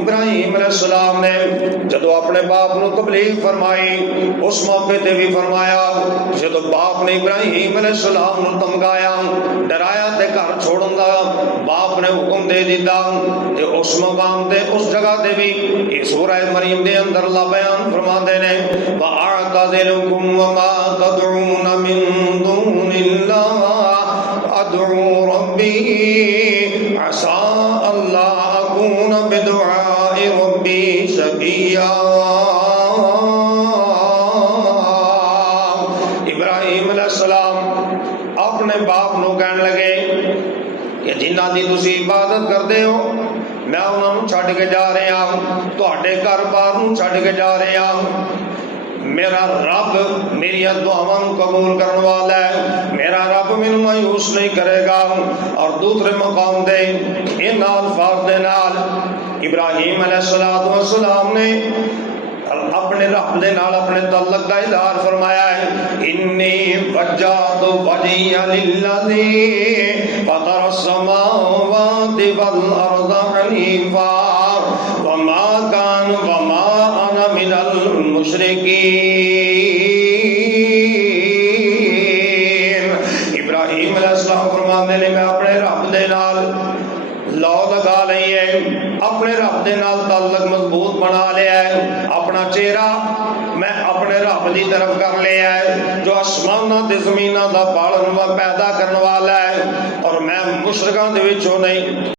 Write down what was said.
ابراہیم علیہ السلام نے جدو اپنے باپ نو تبلیغ فرمائی اس موقع تے بھی فرمایا جدو باپ نے ابراہیم علیہ السلام نو دھمکایا ڈرایا تے گھر چھوڑن دا باپ نے حکم دے دیتا تے اس مقام تے اس جگہ تے بھی یہ سورہ مریم دے اندر اللہ بیان فرماندے نے وَأَعْتَزِلُكُمْ وَمَا تَدْعُونَ مِن دُونِ اللَّهِ أَدْعُو رَبِّي عَسَىٰ أَلَّا أَكُونَ بِدُعَاءِ رَبِّي شَقِيًّا۔ ابراہیم علیہ السلام اپنے باپ نو کہن لگے کہ جنہاں دی تسی عبادت کردے ہو میں انہاں نو چھڈ کے جا رہا ہوں، تہاڈے گھر بار نو چھڈ کے جا رہا ہوں۔ میرا رب میری دعاواں نو قبول کرنے والا ہے، میرا رب مینوں مایوس نہیں کرے گا۔ اور دوسرے مقام دے ان الفاظ دے نال ابراہیم علیہ السلام نے اپنے رب دے نال اپنے تعلق کا اظہار فرمایا ہے انی وجہت وجہی للذی فطر السماوات والارض حنیفا وما انا من المشرکین۔ ابراہیم علیہ السلام فرماندے نے میں اپنے رب دے نال لو لگا لئی ہے، اپنے رب دے نال تعلق مضبوط بنا لیا ہے، اپنا چہرہ میں اپنے رب دی طرف کر لیا ہے جو آسماناں تے زمیناں دا پالن پیدا کرنے والا ہے، اور میں مشرکاں دے وچوں نہیں۔